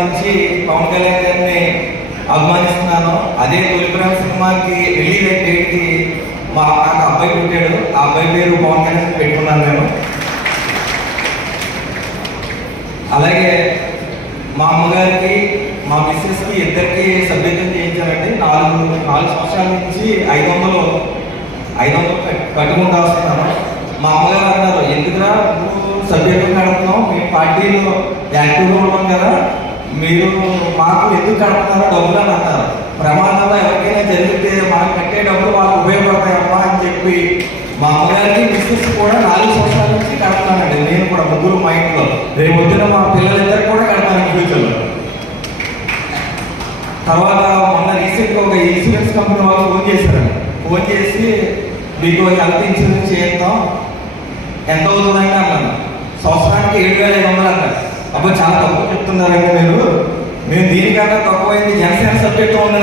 నుంచి పవన్ కళ్యాణ్ గారిని అభిమానిస్తున్నాను. అదే తొలి ప్రేమ సినిమాకి రిలీజ్ అయిన డేట్కి నాకు అబ్బాయి పుట్టాడు. ఆ అబ్బాయి పేరు పవన్ కళ్యాణ్ పెట్టుకున్నాను నేను. అలాగే మా అమ్మగారికి మా మిస్సెస్కి ఇద్దరికి సభ్యత్వం చేయించాలంటే 4 సంవత్సరాల నుంచి 500 కట్టుకుంటూ వస్తున్నాను. మా అమ్మగారు అన్నారు, ఎందుకురా నువ్వు సభ్యత్వం కడుతున్నావు, మీ పార్టీలో యాక్టివ్గా ఉన్నాం కదా, మీరు మాకు ఎందుకు కడుతున్నారో డబ్బులు అని అన్నారు. ప్రమాదంలో ఎవరికైనా జరిగితే మనకు కట్టే డబ్బులు వాళ్ళకు ఉపయోగపడతాయమ్మా అని చెప్పి మా అమ్మగారికి మిస్సెస్ కూడా 4 సంవత్సరాల నుంచి కడుతున్నానండి. నేను కూడా ముగ్గురు మా ఇంట్లో, రేపు పొద్దున మా పిల్లలిద్దరు కూడా కడతాను ఫ్యూచర్లో. తర్వాత మొన్న రీసెంట్గా ఒక ఇన్సూరెన్స్ కంపెనీ వాళ్ళు ఫోన్ చేసి మీకు హెల్త్ ఇన్సూరెన్స్ చేద్దాం, ఎంత అవుతుందంటే అన్నాను. సంవత్సరానికి 7,500 అన్నారు. అప్పుడు చాలా తక్కువ చెప్తున్నారండి మేము దీనికన్నా తక్కువైంది జనసేన సబ్జెక్టు ఉంది.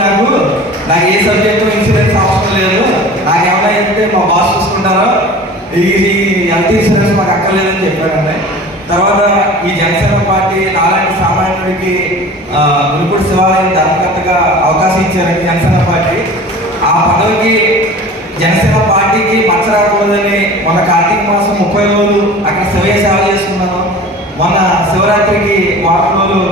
నాకు ఏ సబ్జెక్టు ఇన్సూరెన్స్ అవసరం లేదు, నాకేమైనా అయితే మా బాస్ చూసుకుంటారో, ఇది హెల్త్ ఇన్సూరెన్స్ మాకు అక్కర్లేదని చెప్పారండి. తర్వాత ఈ జనసేన పార్టీ నాలాంటి సామాన్యుడికి గురుకుడు శివాలయం ధర్మకర్తగా అవకాశం ఇచ్చారండి జనసేన పార్టీ. ఆ పదవికి జనసేన పార్టీకి మచ్చ రాకూడదని మొన్న కార్తీక మాసం 30 రోజులు అక్కడ శివయ్య సేవ చేసుకున్నాను. మొన్న శివరాత్రికి 4 రోజులు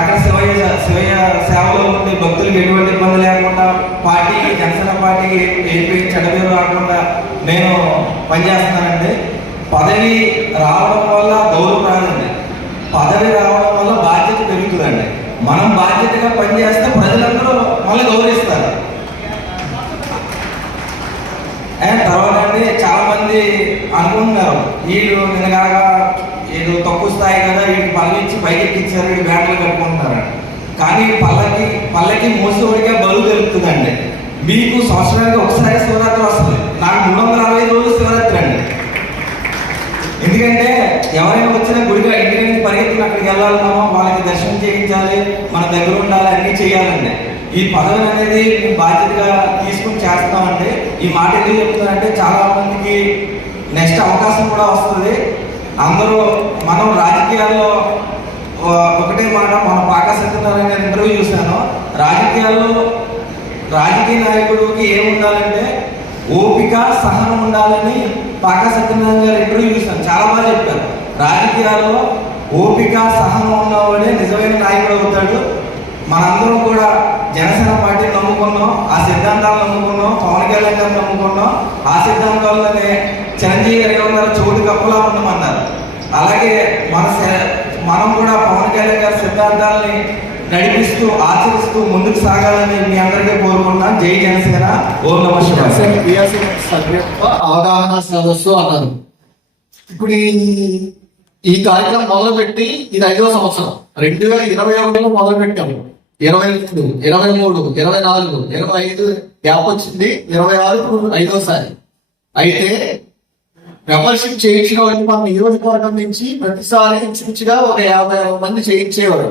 అక్కడ శివయ్య సేవలో ఉండి భక్తులకు ఎటువంటి ఇబ్బంది లేకుండా పార్టీకి జనసేన పార్టీకి ఏపీ చెడవేరు రాకుండా నేను పనిచేస్తున్నానండి. పదవి రావడం వల్ల గౌరవం రాదండి, పదవి రావడం వల్ల బాధ్యత పెరుగుతుందండి. మనం బాధ్యతగా పనిచేస్తే ప్రజలందరూ మళ్ళీ గౌరవిస్తారు. అండ్ తర్వాత అండి చాలా మంది అనుకుంటున్నారు, వీళ్ళు నిన్నగాగా ఏదో తక్కువ స్థాయి కదా, వీడికి పల్లె ఇచ్చి పైకి ఎక్కించారు, వీడు బ్యాట్లు కట్టుకుంటున్నారు. కానీ పల్లెకి మోసేవాడిగా బరువు తెలుపుతుందండి. మీకు సంవత్సరానికి ఒకసారి శివరాత్రి వస్తుంది, నాకు 365 రోజులు శివరాత్రి అండి. ఎందుకంటే ఎవరైనా వచ్చినా గుడిగా ఇంటి నుంచి పరిగెత్తుకుని అక్కడికి వెళ్ళాలన్నామో వాళ్ళకి దర్శనం చేయించాలి, మన దగ్గర ఉండాలి, అన్నీ చేయాలండి. ఈ పదవి అనేది మేము బాధ్యతగా తీసుకుని చేస్తామండి. ఈ మాట ఎందుకు చెప్తున్నానంటే చాలా మందికి నెక్స్ట్ అవకాశం కూడా వస్తుంది. అందరూ మనం రాజకీయాల్లో ఒకటే మాట, మన పాక సత్యనారాయణ గారి ఇంటర్వ్యూ చూశాను. రాజకీయ నాయకుడికి ఏముండాలంటే ఓపిక సహనం ఉండాలని పాక సత్యనారాయణ గారి ఇంటర్వ్యూ చూశాను. చాలా బాగా చెప్పారు. రాజకీయాల్లో ఓపిక సహనం ఉన్నవాడే నిజమైన నాయకుడు అవుతాడు. మనందరం కూడా జనసేన పార్టీని నమ్ముకున్నాం, ఆ సిద్ధాంతాలు నమ్ముకున్నాం, పవన్ కళ్యాణ్ గారిని నమ్ముకున్నాం. ఆ సిద్ధాంతాలనే చిరంజీవి గారి ఉన్నారు, చోటు కప్పులా ఉండమన్నారు. అలాగే మనం కూడా పవన్ కళ్యాణ్ గారి సిద్ధాంతాలని నడిపిస్తూ ఆచరిస్తూ ముందుకు సాగాలని మీ అందరికీ కోరుకుంటున్నాను. జై జనసేన, ఓం నమః శివాయ. అవగాహన సదస్సు అన్నారు. ఇప్పుడు ఈ కార్యక్రమం మొదలుపెట్టి ఇది 5వ సంవత్సరం. 2021లో మొదలు పెట్టాము. 22, 23, 24, 25 గ్యాప్ వచ్చింది. 26 5వసారి. అయితే మెంబర్షిప్ చేయించిన వాళ్ళు మన నియోజకవర్గం నుంచి ప్రతిసారి ఇంచుమించుగా ఒక 50 మంది చేయించేవారు.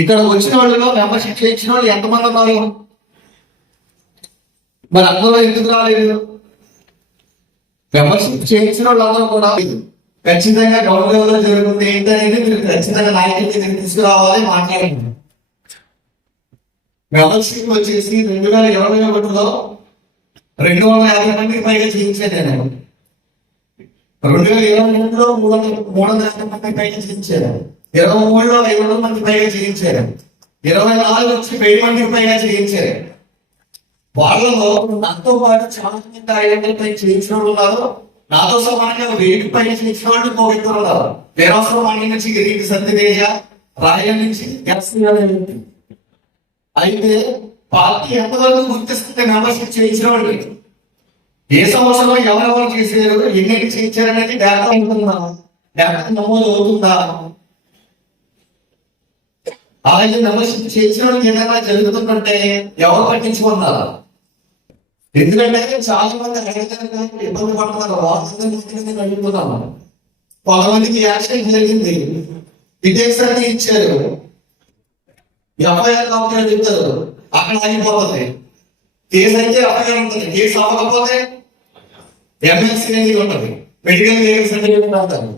ఇక్కడ వచ్చిన వాళ్ళలో మెంబర్షిప్ చేయించిన వాళ్ళు ఎంతమంది ఉన్నారు? మరి అందరూ ఎందుకు రాలేదు? మెంబర్షిప్ చేయించిన వాళ్ళందరూ కూడా ఖచ్చితంగా గౌరవంలో జరుగుతుంది ఏంటనేది మీరు ఖచ్చితంగా నాయకులకి తీసుకురావాలి, మాట్లాడండి. మెంబర్షిప్ వచ్చేసి 2021లో 250 మందికి పైగా చేయించాను నేను. 2022లో 300 మందికి పైగా చేయించారు. 23లో 500 మందికి పైగా చేయించారు. 24 వచ్చి 1000 మందికి పైగా చేయించారు. వాళ్ళలో నాతో పాటు చాలా మంది 500 పైగా చేయించిన వాళ్ళు ఉన్నారు. నాతో సమానంగా 1000 పైన చేయించిన వాళ్ళు పోగొట్టుకున్నారు ఉన్నారు. వేరవసరం మంది నుంచి గిరికి సత్యదేశ రాయల నుంచి. అయితే పార్టీ ఎంతవరకు గుర్తిస్తుంది మెంబర్షిప్ చేయించిన వాళ్ళు? ఏ సంవత్సరంలో ఎవరెవరు చేశారు, ఎన్నింటి చేయించారు అనేది డేటా ఉంటుందా? డేటా నమోదు అవుతుందా? అలాగే మెంబర్షిప్ చేయించిన వాళ్ళకి ఏదైనా జరుగుతుందంటే ఎవరు పట్టించుకున్నారు? ఎందుకంటే చాలా మంది ఇబ్బంది పడుతున్నారు. వాస్తవాన్ని అడుగుతున్నాము. కొంతమందికి యాక్సిడెంట్ జరిగింది, డీటెయిల్స్ అన్ని ఇచ్చారు, ఎఫ్ఐఆర్ కావాలి చెప్తారు, అక్కడ ఆగిపోతుంది. కేసు అయితే ఎఫ్ఐఆర్ ఉంటుంది, కేసు అవ్వకపోతే ఎమ్మెల్సీ అనేది ఉంటుంది, మెడికల్ సర్టిఫికేట్ అవుతారు.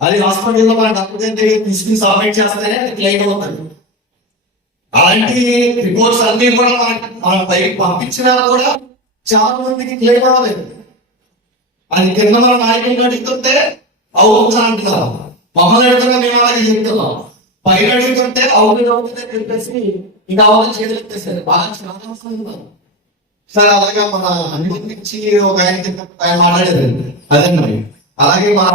అది హాస్పిటల్లో మన డాక్టర్ తీసుకుని సబ్మిట్ చేస్తేనే క్లెయిమ్ అవుతుంది. అలాంటి రిపోర్ట్స్ అన్ని కూడా మన పైకి పంపించినా కూడా చాలా మందికి క్లియర్ అవ్వలేదు. అది కింద మన నాయకులు అడుగుతుంటే అవుతుంది అంటున్నాం, మమ్మల్ని అడుగుతున్నా మేము అలాగే చెప్తున్నాం. పైన అడుగుతుంటే అవుతుందని చెప్పేసి ఇంకా అవన్నీ చేతులు ఎత్తేసారు. బాగా చాలా సార్ అలాగే మన అనుభవం నుంచి ఒక ఆయన మాట్లాడారు. అదే మరి అలాగే మా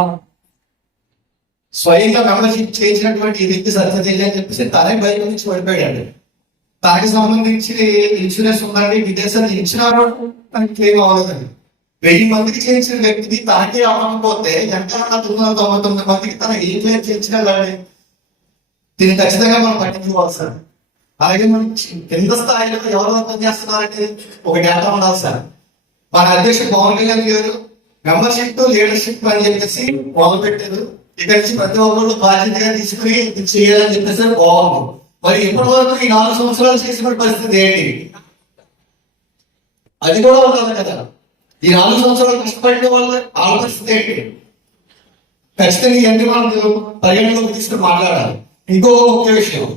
స్వయంగా మెంబర్షిప్ చేయించినటువంటి ఈ వ్యక్తి సత్యతేజ అని చెప్పేసి తనే బయట నుంచి పడిపోయాడు. తనకి సంబంధించి ఇన్సూరెన్స్ ఉందండి, విదేశాలు ఇచ్చినారు తనకి క్లెయిమ్ అవ్వలేదండి. 1000 మందికి చేయించిన వ్యక్తికి తనకే అవ్వకపోతే ఎంత 999 మందికి తన ఏ క్లెయిమ్ చేయించినా కానీ దీన్ని ఖచ్చితంగా మనం పట్టించుకోవాలి సార్. అలాగే మనం కింద స్థాయిలో ఎవరు అర్థం చేస్తున్నారంటే ఒక డేటా ఉండాలి సార్. మన అధ్యక్షుడు పవన్ కళ్యాణ్ గారు మెంబర్షిప్ లీడర్షిప్ అని చెప్పేసి మొదలు పెట్టారు. ఇక్కడ నుంచి ప్రతి ఒక్కరు బాధ్యతగా తీసుకుని చేయాలని చెప్పేసి బాగుంది. మరి ఇప్పటి వరకు ఈ 4 సంవత్సరాలు చేసిన పరిస్థితి ఏంటి? అది కూడా ఉండాలి కదా. ఈ 4 సంవత్సరాలు కష్టపడిన వాళ్ళ వాళ్ళ పరిస్థితి ఏంటి? ఖచ్చితంగా ఇవన్నీ మనం పరిగణలోకి తీసుకుని మాట్లాడాలి. ఇంకో ముఖ్య విషయం,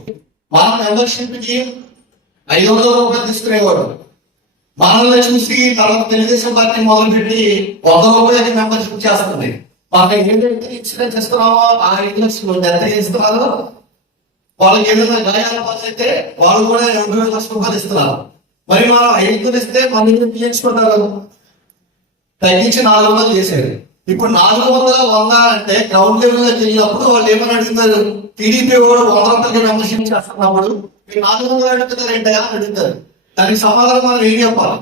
మన మెంబర్షిప్ కి 500 రూపాయలు తీసుకునేవాడు. మనల్ని చూసి తర్వాత తెలుగుదేశం పార్టీ మొదలుపెట్టి 100 రూపాయలకి మెంబర్షిప్ చేస్తుంది. మనకి ఏంటంటే ఇన్సూరెన్స్ ఇస్తున్నామో ఆ ఇన్సూరెన్స్ ఎంత ఇస్తున్నారో వాళ్ళకి ఏదైనా గాయాల పాలైతే వాళ్ళు కూడా 80,000 లక్షల రూపాయలు ఇస్తున్నారు. మరి మనం 500 ఇస్తే మన తీయించుకుంటారు, తగ్గించి 400 చేశారు. ఇప్పుడు 400, 100 అంటే గ్రౌండ్ లెవెల్ లోకి వెళ్ళినప్పుడు వాళ్ళు ఏమని అడుగుతారు? టీడీపీ కూడా 100 రూపాయలకి మెంబర్షిప్ చేస్తున్నప్పుడు మీరు 400 అడుగుతున్నారు ఏంటా అని అడుగుతారు. దానికి సమాధానం మనం ఏం చెప్పాలి?